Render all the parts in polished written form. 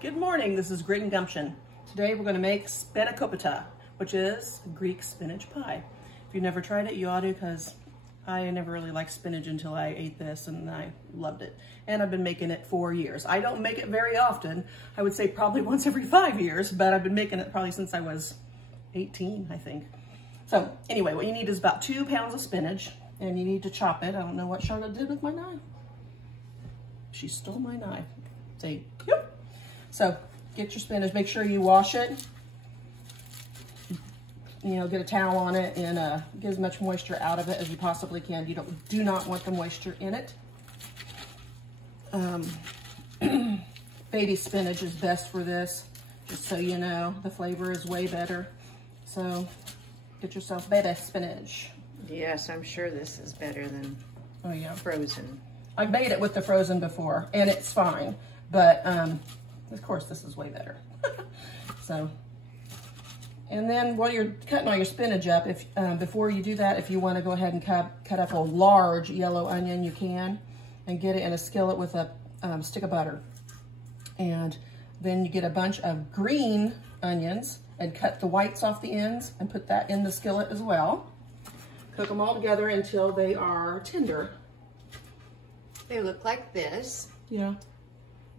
Good morning, this is Grit and Gumption. Today we're going to make Spanakopita, which is Greek spinach pie. If you've never tried it, you ought to, because I never really liked spinach until I ate this and I loved it. And I've been making it for years. I don't make it very often. I would say probably once every 5 years, but I've been making it probably since I was 18, I think. So anyway, what you need is about 2 pounds of spinach, and you need to chop it. I don't know what Charlotte did with my knife. She stole my knife. Say, yep. So get your spinach, make sure you wash it. You know, get a towel on it and get as much moisture out of it as you possibly can. You do not want the moisture in it. Baby spinach is best for this, just so you know. The flavor is way better. So get yourself baby spinach. Yes, I'm sure this is better than frozen. I've made it with the frozen before and it's fine, but of course this is way better. So, and then while you're cutting all your spinach up, before you do that, if you want to go ahead and cut up a large yellow onion, you can, and get it in a skillet with a stick of butter. And then you get a bunch of green onions and cut the whites off the ends and put that in the skillet as well. Cook them all together until they are tender. They look like this. Yeah,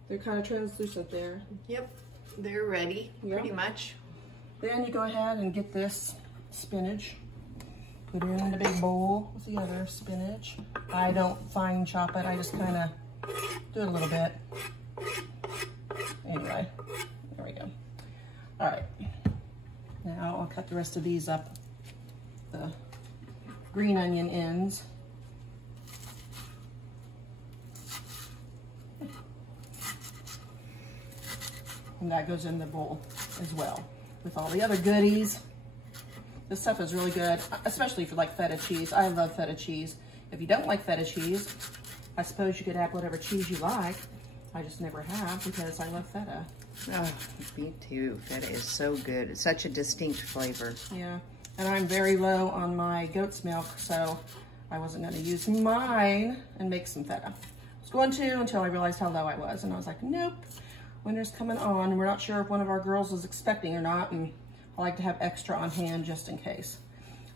they're kind of translucent there. Yep, they're ready, pretty much. Then you go ahead and get this spinach, put it in the big bowl with the other spinach. I don't fine chop it, I just kind of do it a little bit. Anyway, there we go. All right, now I'll cut the rest of these up, the green onion ends. And that goes in the bowl as well with all the other goodies. This stuff is really good, especially if you like feta cheese. I love feta cheese. If you don't like feta cheese, I suppose you could add whatever cheese you like. I just never have because I love feta. Oh, me too. Feta is so good. It's such a distinct flavor. Yeah, and I'm very low on my goat's milk, so I wasn't going to use mine and make some feta. I was going to until I realized how low I was, and I was like, nope. Winter's coming on, and we're not sure if one of our girls is expecting or not, and I like to have extra on hand just in case.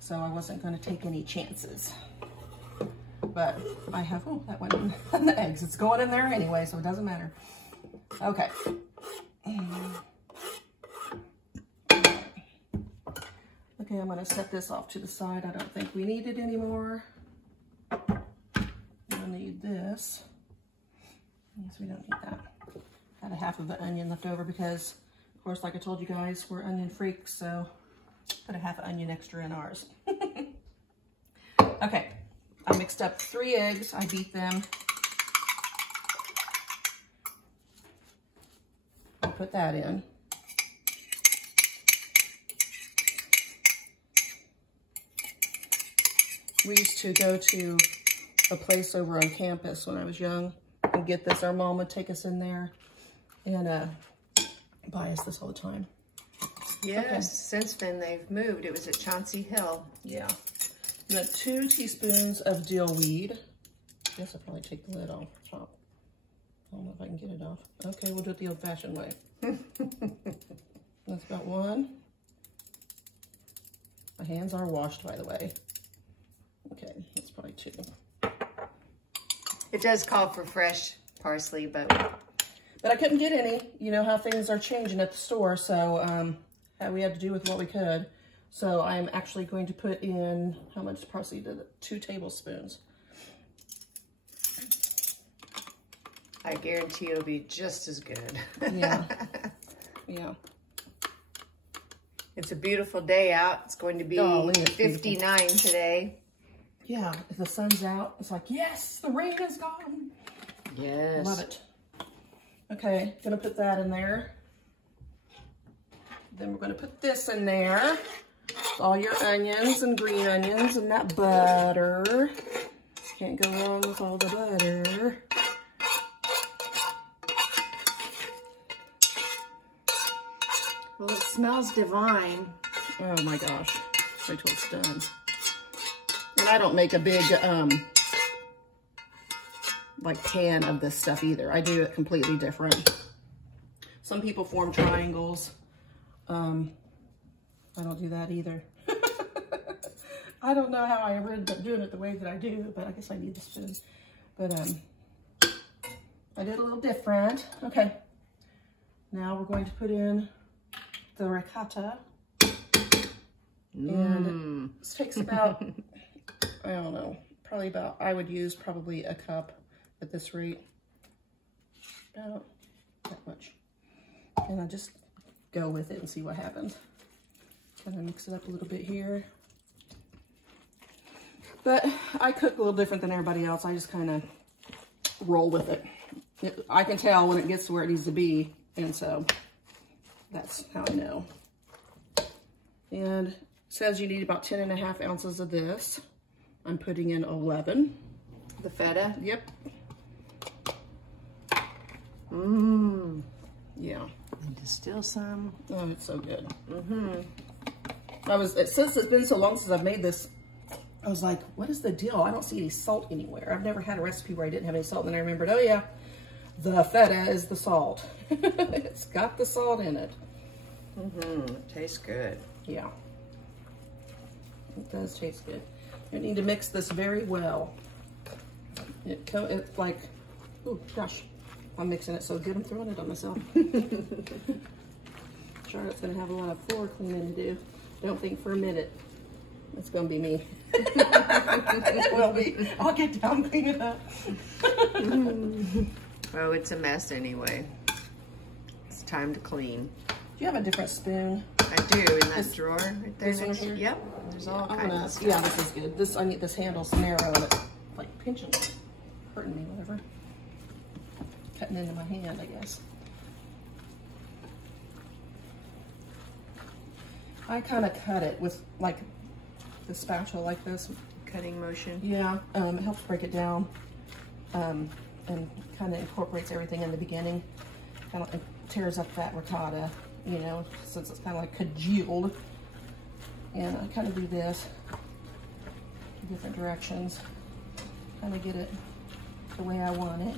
So I wasn't going to take any chances. But I have, oh, that went in the eggs. It's going in there anyway, so it doesn't matter. Okay. Okay, I'm going to set this off to the side. I don't think we need it anymore. We'll need this. Yes, we don't need that. Had a half of an onion left over because, of course, like I told you guys, we're onion freaks, so put a half an onion extra in ours. Okay, I mixed up 3 eggs. I beat them. I'll put that in. We used to go to a place over on campus when I was young and get this. Our mom would take us in there and buy us this all the time. Yes, okay. Since then they've moved. It was at Chauncey Hill. Yeah. And then 2 teaspoons of dill weed. I guess I'll probably take the lid off top. I don't know if I can get it off. Okay, we'll do it the old-fashioned way. That's about 1. My hands are washed, by the way. Okay, that's probably 2. It does call for fresh parsley, but I couldn't get any. You know how things are changing at the store, so we had to do with what we could. So I'm actually going to put in, how much parsley did it? 2 tablespoons. I guarantee it'll be just as good. Yeah, yeah. It's a beautiful day out. It's going to be 59 today. Yeah, if the sun's out, it's like, yes, the rain is gone. Yes. Love it. Okay, gonna put that in there. Then we're gonna put this in there. All your onions and green onions and that butter. Can't go wrong with all the butter. Well, it smells divine. Oh my gosh, wait till it's done. And I don't make a big like pan of this stuff either. I do it completely different. Some people form triangles. I don't do that either. I don't know how I ended up doing it the way that I do, but I guess I need the spoon. But I did a little different. Okay. Now we're going to put in the ricotta. And this takes about, I don't know, probably about, I would use probably a cup at this rate. About that much. And I just go with it and see what happens. Kind of mix it up a little bit here. But I cook a little different than everybody else. I just kind of roll with it. I can tell when it gets to where it needs to be, and so that's how I know. And it says you need about 10.5 ounces of this. I'm putting in 11. The feta? Yep. Yeah. And distill some. Oh, it's so good. Since it's been so long since I've made this, I was like, what is the deal? I don't see any salt anywhere. I've never had a recipe where I didn't have any salt. And then I remembered, oh yeah, the feta is the salt. It's got the salt in it. It tastes good. Yeah. It does taste good. You need to mix this very well. It's like, oh gosh, I'm mixing it so good I'm throwing it on myself. Charlotte's gonna have a lot of floor cleaning to do. Don't think for a minute it's gonna be me. It will be. I'll get down, clean it up. Well, it's a mess anyway. It's time to clean. Do you have a different spoon? I do, in that drawer right there. This one here? Yep. There's all kinds of stuff. Yeah, this is good. I need this handle's narrow and it's like pinching, hurting me, whatever. Cutting into my hand, I guess. I kind of cut it with like the spatula like this. Cutting motion. Yeah, it helps break it down and kind of incorporates everything in the beginning. Kind of tears up that ricotta, you know, since it's kind of like congealed. And I kind of do this different directions, kind of get it the way I want it.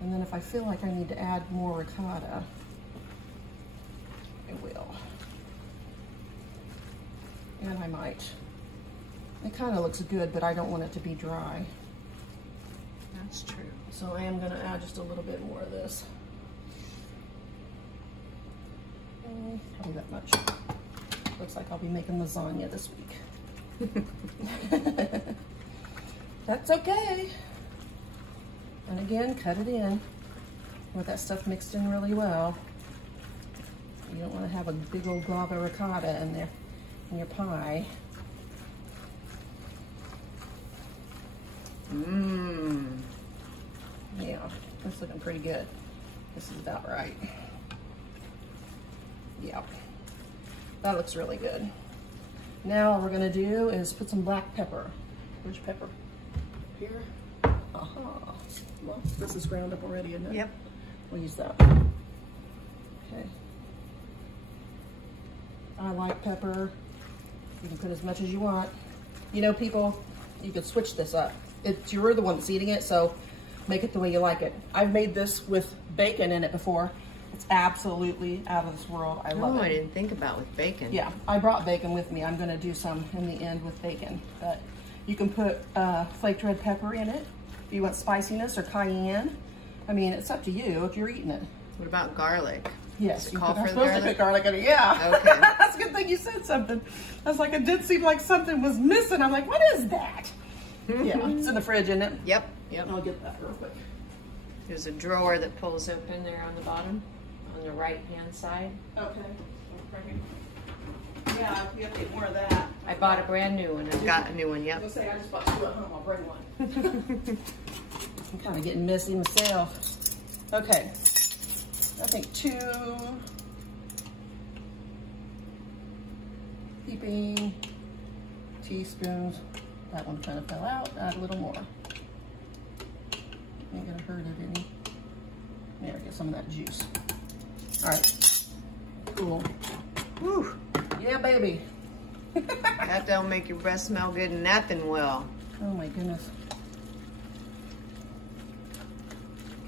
And then if I feel like I need to add more ricotta, I will. And I might. It kind of looks good, but I don't want it to be dry. That's true. So I am going to add just a little bit more of this. Probably that much. Looks like I'll be making lasagna this week. That's okay. And again, cut it in with that stuff mixed in really well. You don't want to have a big old glob of ricotta in there in your pie. Yeah, it's looking pretty good. This is about right. Yeah, that looks really good. Now what we're gonna do is put some black pepper. Which pepper? Here? Aha. Well, this is ground up already, isn't it? Yep. We'll use that. Okay. I like pepper. You can put as much as you want. You know, people, you could switch this up. You're the one that's eating it, so make it the way you like it. I've made this with bacon in it before. It's absolutely out of this world. I love it. I didn't think about with bacon. Yeah, I brought bacon with me. I'm gonna do some in the end with bacon. But you can put flaked red pepper in it if you want spiciness or cayenne. I mean, it's up to you if you're eating it. What about garlic? Yes, you call for supposed to put garlic in it. Yeah. Okay. That's a good thing you said something. I was like, it did seem like something was missing. I'm like, what is that? Yeah, it's in the fridge, isn't it? Yep. Yep. I'll get that real quick. There's a drawer that pulls open there on the bottom, on the right-hand side. Okay. Yeah, we have to get more of that. I bought a brand new one. I've got a new one, I yep. was gonna say, I just bought 2 at home. I'll bring one. I'm kind of getting messy myself. Okay. I think 2 heaping teaspoons. That one kind of fell out. Add a little more. Ain't gonna hurt it any. There, get some of that juice. All right. Cool. Whew. Yeah, baby. That don't make your breath smell good and nothing well. Oh my goodness.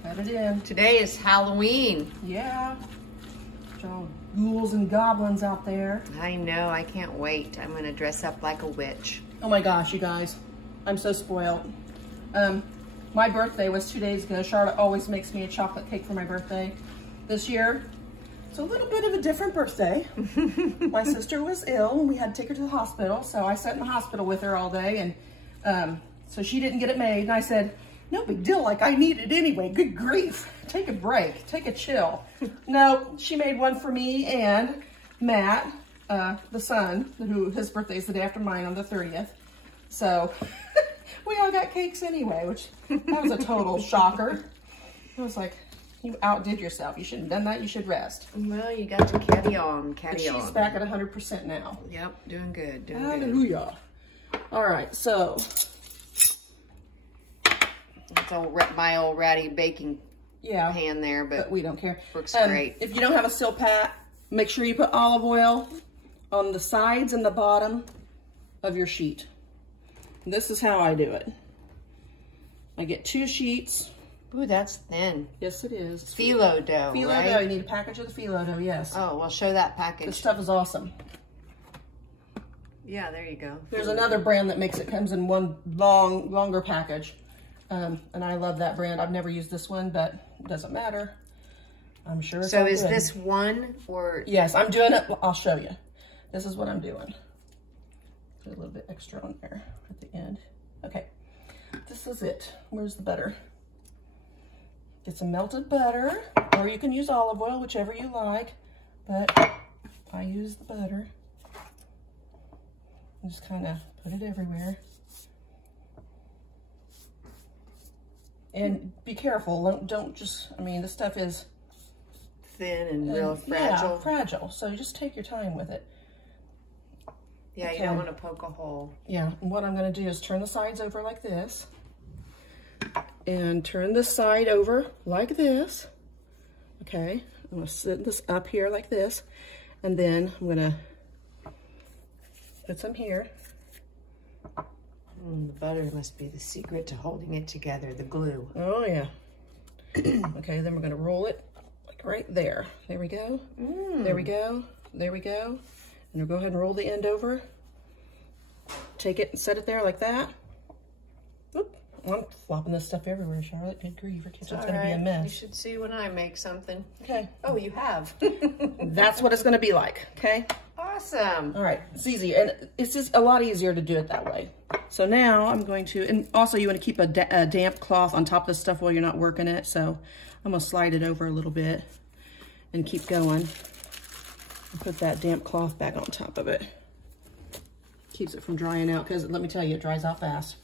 Cut it in. Today is Halloween. Yeah. All ghouls and goblins out there. I know, I can't wait. I'm gonna dress up like a witch. Oh my gosh, you guys. I'm so spoiled. My birthday was 2 days ago. Charlotte always makes me a chocolate cake for my birthday. This year, it's a little bit of a different birthday. My sister was ill and we had to take her to the hospital. So I sat in the hospital with her all day, and so she didn't get it made. And I said, no big deal, like I need it anyway. Good grief. Take a break, take a chill. No, she made one for me and Matt, the son, who his birthday is the day after mine on the 30th. So we all got cakes anyway, which that was a total shocker. I was like, you outdid yourself. You shouldn't have done that. You should rest. Well, you got to carry on, carry on. She's back at 100% now. Yep, doing good, doing Hallelujah. good. All right, so. It's my old ratty baking pan there, but we don't care. Works great. If you don't have a steel pat, make sure you put olive oil on the sides and the bottom of your sheet. This is how I do it. I get 2 sheets. Ooh, that's thin. Yes, it is. It's phyllo dough, phyllo right? dough. You need a package of the phyllo dough, yes. Oh, well, show that package. This stuff is awesome. Yeah, there you go. There's another brand that makes it, comes in one longer package. And I love that brand. I've never used this one, but it doesn't matter. I'm sure it's So is good. this one or? Yes, I'm doing it. I'll show you. This is what I'm doing. Put a little bit extra on there at the end. Okay, this is it. Where's the butter? Get some melted butter, or you can use olive oil, whichever you like, but I use the butter. And just kind of put it everywhere. And be careful, don't just, I mean, this stuff is thin and real fragile. Yeah, fragile, so you just take your time with it. Yeah, you don't want to poke a hole. Yeah, and what I'm going to do is turn the sides over like this. And turn this side over like this. Okay, I'm going to set this up here like this. And then I'm going to put some here. The butter must be the secret to holding it together, the glue. Oh, yeah. Okay, then we're going to roll it like right there. There we go. There we go. There we go. And we'll go ahead and roll the end over. Take it and set it there like that. Oop. I'm flopping this stuff everywhere, Charlotte. Good grief, your kitchen's going to be a mess. You should see when I make something. Okay. Oh, you have. That's what it's going to be like, okay? Awesome. All right, it's easy, and it's just a lot easier to do it that way. So now I'm going to, and also you want to keep a damp cloth on top of this stuff while you're not working it. So I'm going to slide it over a little bit and keep going. And put that damp cloth back on top of it. Keeps it from drying out, because let me tell you, it dries out fast.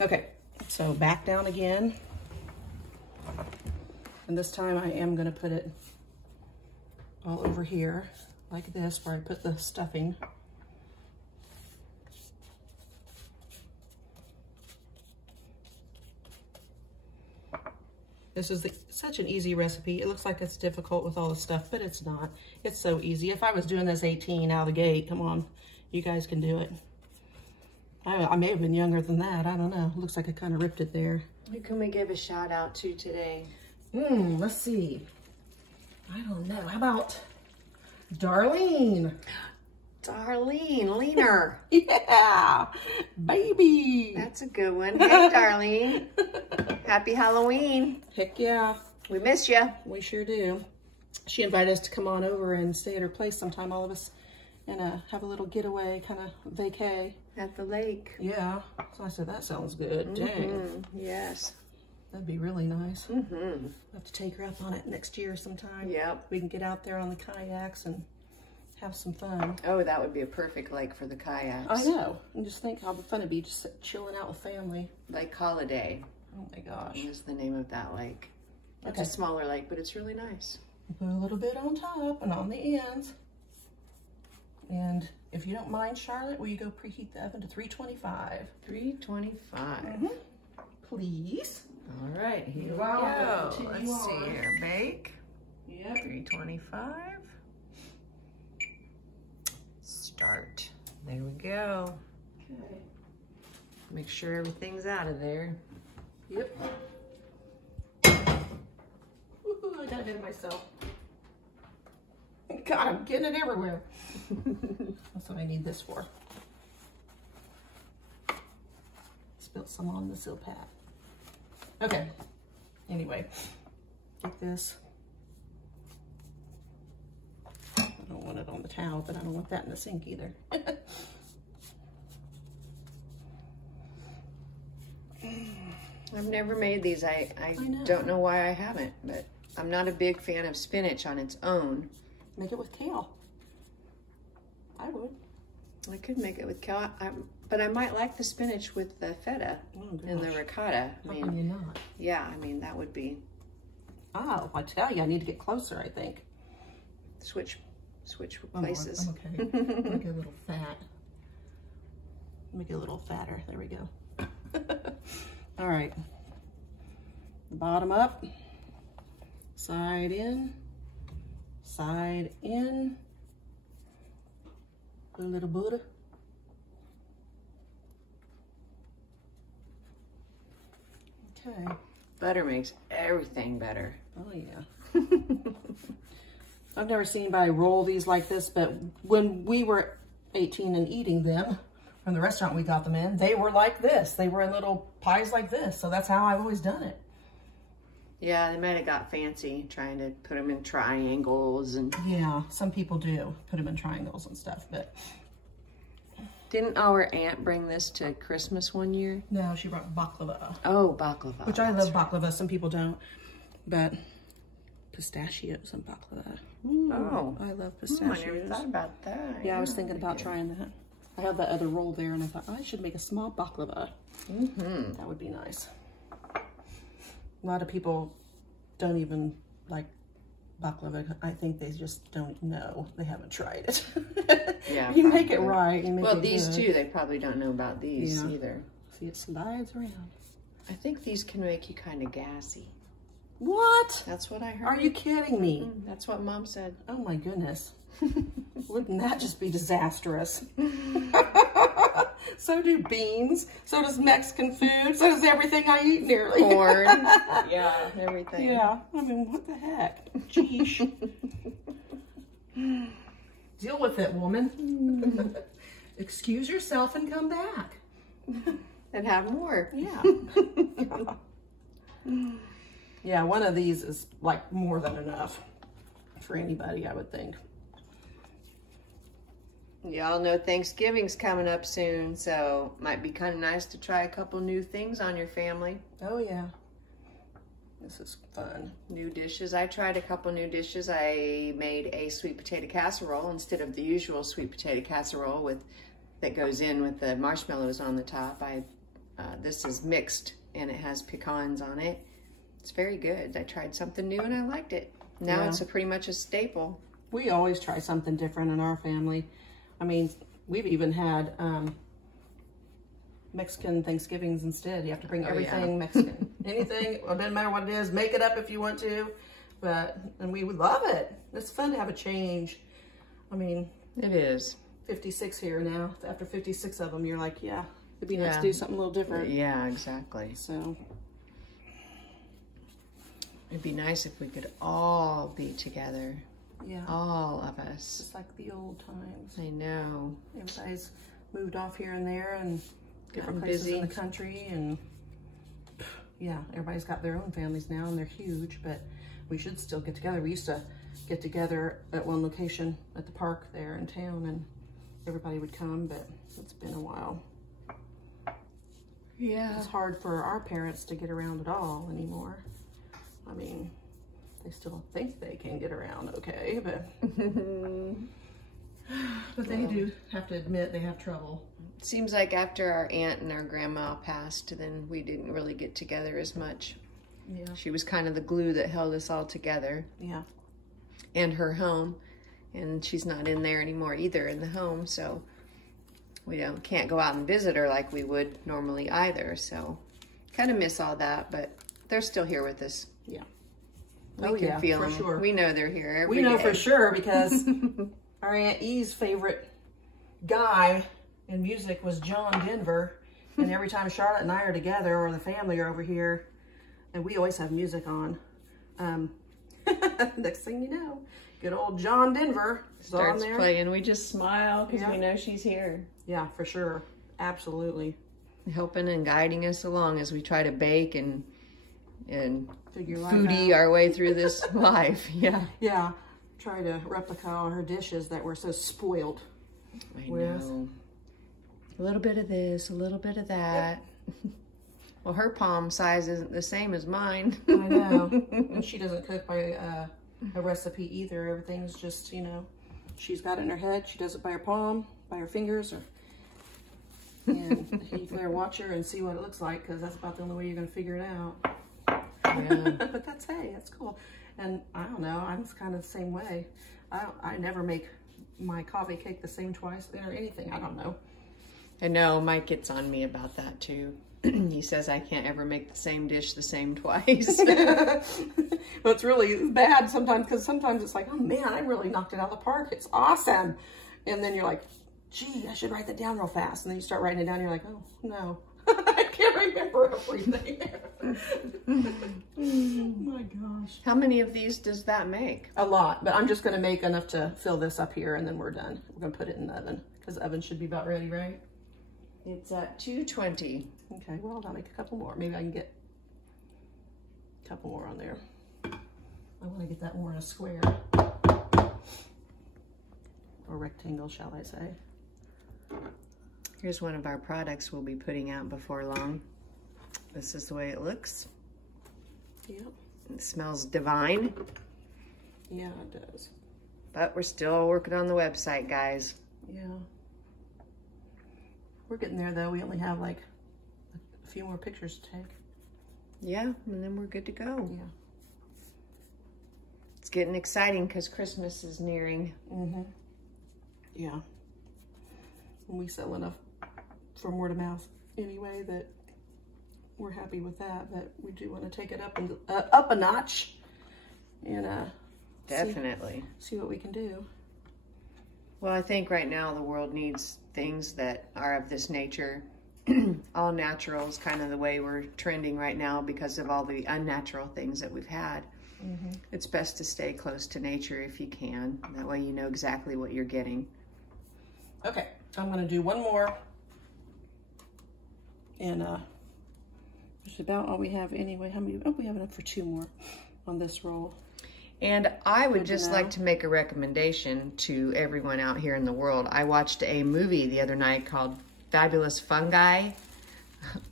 Okay, so back down again. And this time I am going to put it all over here like this, where I put the stuffing. This is such an easy recipe. It looks like it's difficult with all the stuff, but it's not. It's so easy. If I was doing this 18 out of the gate, come on, you guys can do it. I may have been younger than that. I don't know. It looks like I kind of ripped it there. Who can we give a shout out to today? Let's see. I don't know. How about Darlene? Darlene, Leaner. Yeah, baby. That's a good one. Hey, Darlene. Happy Halloween. Heck yeah. We miss you. We sure do. She invited us to come on over and stay at her place sometime, all of us, and have a little getaway, kind of vacay. At the lake. Yeah. So I said, that sounds good. Dang. Yes. That'd be really nice. I'll have to take her up on it next year sometime. Yep. We can get out there on the kayaks and have some fun. Oh, that would be a perfect lake for the kayaks. I know. And just think how fun it'd be just chilling out with family. Lake Holiday. Oh my gosh. Is the name of that lake. It's a smaller lake, but it's really nice. Put a little bit on top and on the ends. And if you don't mind, Charlotte, will you go preheat the oven to 325? 325. Please. All right, here we Wow. go. Let's see here. Bake. Yep. 325. Start. There we go. Okay. Make sure everything's out of there. Yep. ahead of myself. God, I'm getting it everywhere. That's what I need this for. Spilled some on the seal pad. Okay. Anyway, get this. I don't want it on the towel, but I don't want that in the sink either. I've never made these. I don't know why I haven't, but I'm not a big fan of spinach on its own. Make it with kale. I would. I could make it with kale, but I might like the spinach with the feta and the ricotta. How can you not? Yeah, I mean, that would be... Oh, I tell you, I need to get closer, I think. Switch places. Oh, okay. Make it a little fat. Make it a little fatter. There we go. All right. Bottom up. Side in. Side in. A little butter. Okay. Butter makes everything better. Oh yeah. I've never seen anybody roll these like this, but when we were 18 and eating them from the restaurant we got them in, they were like this. They were in little pies like this. So that's how I've always done it. Yeah, they might have got fancy trying to put them in triangles and... Yeah, some people do put them in triangles and stuff, but... Didn't our aunt bring this to Christmas one year? No, she brought baklava. Oh, baklava. Which I love baklava. Some people don't, but pistachios and baklava. Ooh, oh, I love pistachios. I never thought about that. Yeah, I was thinking about trying that. I have that other roll there, and I thought, oh, I should make a small baklava. Mm-hmm. That would be nice. A lot of people don't even like baklava. I think they just don't know. They haven't tried it. Yeah, you make it right. You make well, it these good. too, they probably don't know about these either. See, it slides around. I think these can make you kind of gassy. What? That's what I heard. Are you kidding me? That's what Mom said. Oh my goodness. Wouldn't that just be disastrous? So do beans. So does Mexican food. So does everything I eat nearly. Corn. Yeah, everything. Yeah. I mean, what the heck? Geesh. Deal with it, woman. Excuse yourself and come back. And have more. Yeah. Yeah, one of these is like more than enough for anybody, I would think. Y'all know Thanksgiving's coming up soon, so might be kind of nice to try a couple new things on your family. Oh yeah, this is fun. New dishes. I tried a couple new dishes. I made a sweet potato casserole instead of the usual sweet potato casserole that goes in with the marshmallows on the top. This is mixed and it has pecans on it. It's very good. I tried something new and I liked it. Now it's pretty much a staple. We always try something different in our family. I mean, we've even had Mexican Thanksgivings instead. You have to bring everything Mexican. Anything, it doesn't matter what it is, make it up if you want to. And we would love it. It's fun to have a change. I mean, it is. 56 here now. After 56 of them, you're like, yeah, it'd be nice to do something a little different. Yeah, exactly. So it'd be nice if we could all be together. Yeah. All of us. Just like the old times. I know. Everybody's moved off here and there and different places in the country, and yeah, everybody's got their own families now and they're huge, but we should still get together. We used to get together at one location at the park there in town and everybody would come, but it's been a while. Yeah. It's hard for our parents to get around at all anymore. I mean, they still think they can get around okay, but but they do have to admit they have trouble. Seems like after our aunt and our grandma passed, then we didn't really get together as much. Yeah. She was kind of the glue that held us all together. Yeah. And her home. And she's not in there anymore either in the home, so we can't go out and visit her like we would normally either. So kind of miss all that, but they're still here with us. Yeah. We can feel them. Sure. We know they're here every day. We know day. for sure because our Aunt E's favorite guy in music was John Denver. And every time Charlotte and I are together or the family are over here, and we always have music on, Next thing you know, good old John Denver starts playing. We just smile because we know she's here. Yeah, for sure. Absolutely. Helping and guiding us along as we try to bake and figure foodie our way through this life. Yeah. Yeah. Try to replicate all her dishes that we're so spoiled with. Know. A little bit of this, a little bit of that. Yep. Well, her palm size isn't the same as mine. I know. And she doesn't cook by a recipe either. Everything's just, you know, she's got it in her head. She does it by her palm, by her fingers, and you better watch her and see what it looks like, because that's about the only way you're going to figure it out. Yeah. But that's cool. And I don't know, I'm kind of the same way. I never make my coffee cake the same twice or anything. I don't know. I know, Mike gets on me about that too. He says I can't ever make the same dish the same twice. Well, it's really bad sometimes, because sometimes it's like, oh man, I really knocked it out of the park. It's awesome. And then you're like, gee, I should write that down real fast. And then you start writing it down and you're like, oh no, I can't remember everything. Oh my gosh. How many of these does that make? A lot, but I'm just going to make enough to fill this up here and then we're done. We're going to put it in the oven, because the oven should be about ready, right? It's at 220. Okay, well, I'll make a couple more. Maybe I can get a couple more on there. I want to get that more in a square. Or rectangle, shall I say. Here's one of our products we'll be putting out before long. This is the way it looks. Yep. It smells divine. Yeah, it does. But we're still working on the website, guys. Yeah. We're getting there, though. We only have like a few more pictures to take. Yeah, and then we're good to go. Yeah. It's getting exciting because Christmas is nearing. Mm-hmm. Yeah. And we sell enough from word of mouth anyway that we're happy with that. But we do want to take it up a notch and definitely see what we can do. Well, I think right now the world needs things that are of this nature. All natural is kind of the way we're trending right now because of all the unnatural things that we've had. Mm-hmm. It's best to stay close to nature if you can. That way you know exactly what you're getting. Okay, I'm going to do one more. And it's about all we have anyway. How many? Oh, we have enough for 2 more on this roll. And I would just like to make a recommendation to everyone out here in the world. I watched a movie the other night called Fabulous Fungi,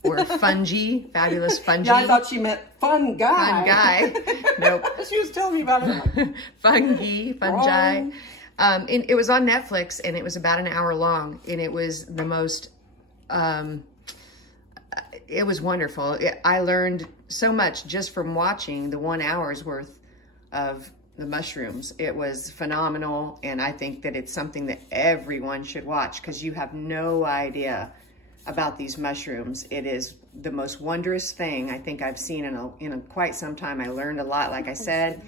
or Fungi, Fabulous Fungi. Yeah, I thought she meant fun guy. Fun guy. Nope. She was telling me about it. Fungi. It was on Netflix, and it was about an hour long, and it was the most, it was wonderful. I learned so much just from watching the 1 hour's worth of the mushrooms. It was phenomenal, and I think that it's something that everyone should watch because you have no idea about these mushrooms. It is the most wondrous thing I think I've seen in quite some time. I learned a lot, like I said,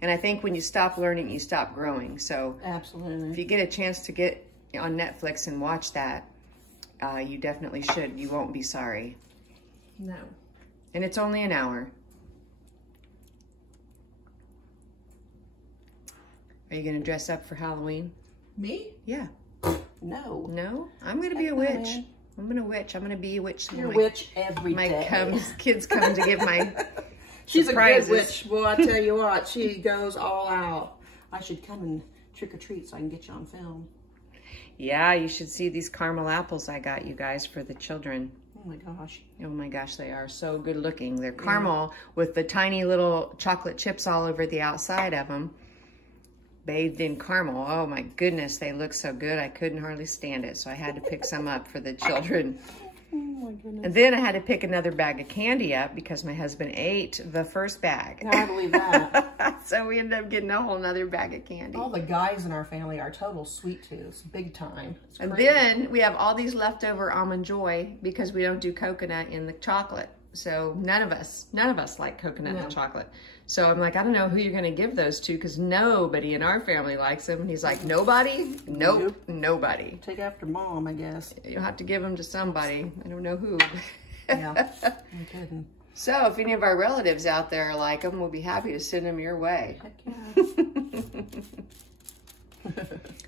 and I think when you stop learning, you stop growing. So absolutely, if you get a chance to get on Netflix and watch that, you definitely should. You won't be sorry. No. And it's only an hour. Are you going to dress up for Halloween? Me? Yeah. No. No? I'm going to be a witch. I'm going to witch. I'm going to be a witch. You're a witch every day. Kids come to give my She's surprises. A good witch. Well, I tell you what, she goes all out. I should come and trick or treat so I can get you on film. Yeah, you should see these caramel apples I got you guys for the children. Oh my gosh. Oh my gosh, they are so good looking. They're caramel with the tiny little chocolate chips all over the outside of them. Bathed in caramel. Oh my goodness, they look so good. I couldn't hardly stand it, so I had to pick some up for the children. Oh my goodness. And then I had to pick another bag of candy up because my husband ate the first bag. I believe that. So we ended up getting a whole nother bag of candy. All the guys in our family are total sweet tooths, big time. And then we have all these leftover Almond Joy because we don't do coconut in the chocolate. So none of us like coconut in the chocolate. So I'm like, I don't know who you're going to give those to because nobody in our family likes them. And he's like, nobody? Nope, nobody. Take after mom, I guess. You'll have to give them to somebody. I don't know who. Yeah, I'm kidding. So if any of our relatives out there like them, we'll be happy to send them your way. Heck yeah.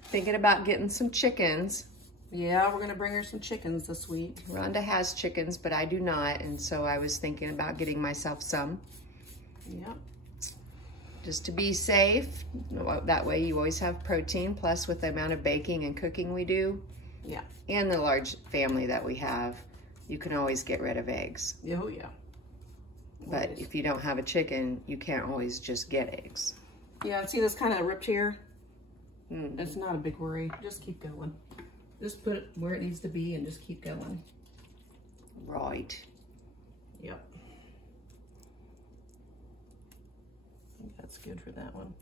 Thinking about getting some chickens. Yeah, we're gonna bring her some chickens this week. Rhonda has chickens, but I do not, and so I was thinking about getting myself some. Yep. Just to be safe. That way you always have protein, plus with the amount of baking and cooking we do. Yeah. And the large family that we have, you can always get rid of eggs. Oh yeah. But Always. if you don't have a chicken, you can't always just get eggs. Yeah, see this kind of ripped here? It's not a big worry. Just keep going. Just put it where it needs to be and just keep going. Right. Yep. I think that's good for that one.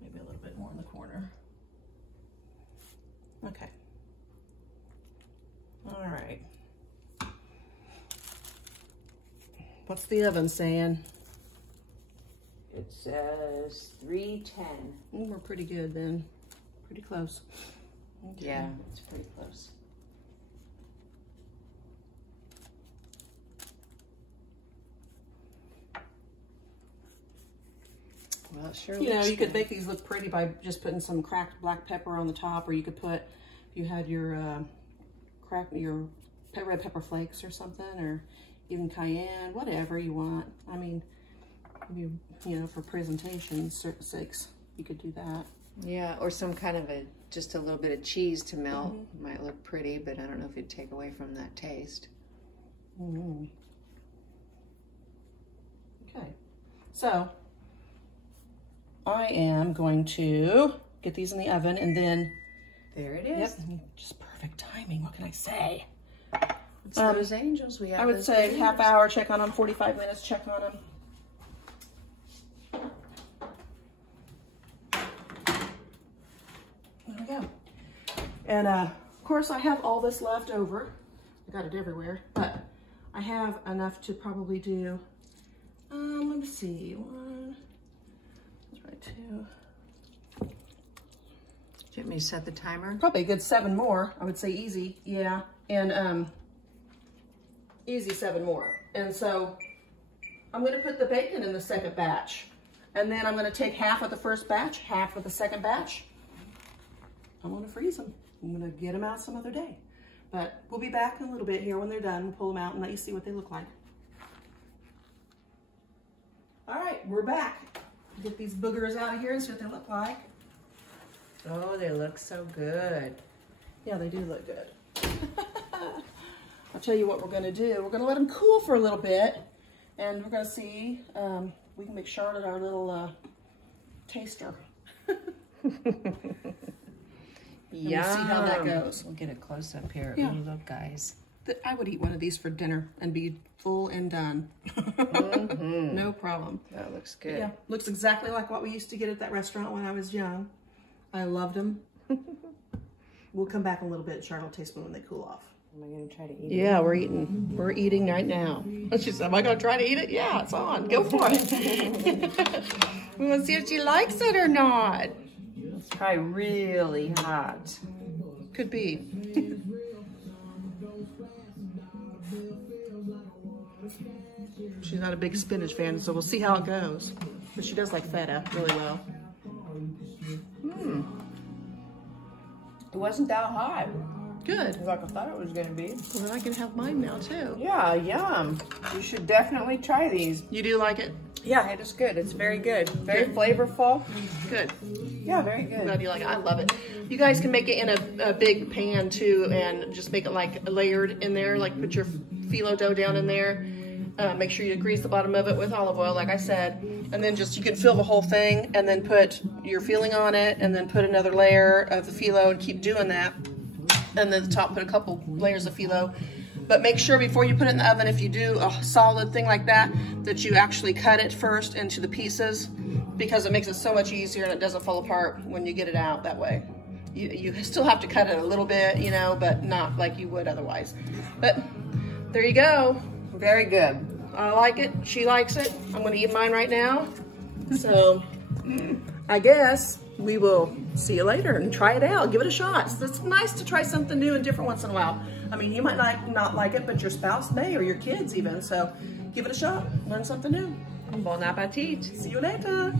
Maybe a little bit more in the corner. Okay. All right. What's the oven saying? It says 310. We're pretty good then. Pretty close. Okay. Yeah, it's pretty close. Well, it sure You know, looks you could good. make these look pretty by just putting some cracked black pepper on the top, or you could put, if you had your red pepper flakes or something, or even cayenne, whatever you want. I mean, you know, for presentation sakes, you could do that. Yeah, or some kind of just a little bit of cheese to melt. Might look pretty, but I don't know if it'd take away from that taste. Okay, so I am going to get these in the oven, and then There it is. yep, just perfect timing. What can I say? It's those angels we have. I would those say good half angels. hour, check on them, 45 minutes, check on them. There we go. And of course I have all this left over. I got it everywhere, but I have enough to probably do, let me see, 1, that's right, 2. Do you want me to set the timer? Probably a good 7 more, I would say easy, yeah. And easy 7 more. And so I'm gonna put the bacon in the second batch. And then I'm gonna take half of the first batch, half of the second batch. I'm gonna freeze them. I'm gonna get them out some other day. But we'll be back in a little bit here when they're done. We'll pull them out and let you see what they look like. All right, we're back. Get these boogers out of here and see what they look like. Oh, they look so good. Yeah, they do look good. I'll tell you what we're gonna do. We're gonna let them cool for a little bit, and we're gonna see, we can make Charlotte our little taster. Yeah. We'll see how that goes. We'll get a close up here. Yeah. Ooh, look, guys. I would eat one of these for dinner and be full and done. No problem. That looks good. Yeah, looks exactly like what we used to get at that restaurant when I was young. I loved them. We'll come back a little bit. Charlotte will taste them when they cool off. Am I going to try to eat it? Yeah, we're eating. We're eating right now. She said, am I going to try to eat it? Yeah, it's on. Go for it. We want to see if she likes it or not. It's probably really hot. Could be. She's not a big spinach fan, so we'll see how it goes. But she does like feta really well. It wasn't that hot. Good. Like I thought it was going to be. Well, I can have mine now too. Yeah, yum. You should definitely try these. You do like it? Yeah, it is good. It's very good. Very flavorful. Good. Yeah, very I'm good. glad you like it. I love it. You guys can make it in a big pan too, and just make it like layered in there. Like put your phyllo dough down in there. Make sure you grease the bottom of it with olive oil, like I said. And then just, you can fill the whole thing and then put your filling on it and then put another layer of the phyllo and keep doing that. And then the top, put a couple layers of phyllo. But make sure before you put it in the oven, if you do a solid thing like that, that you actually cut it first into the pieces, because it makes it so much easier and it doesn't fall apart when you get it out that way. You still have to cut it a little bit, you know, but not like you would otherwise. But there you go. Very good. I like it. She likes it. I'm going to eat mine right now. So I guess we will see you later and try it out. Give it a shot. It's nice to try something new and different once in a while. I mean, you might not like it, but your spouse may, or your kids even. So Give it a shot. Learn something new. Bon appetit. See you later.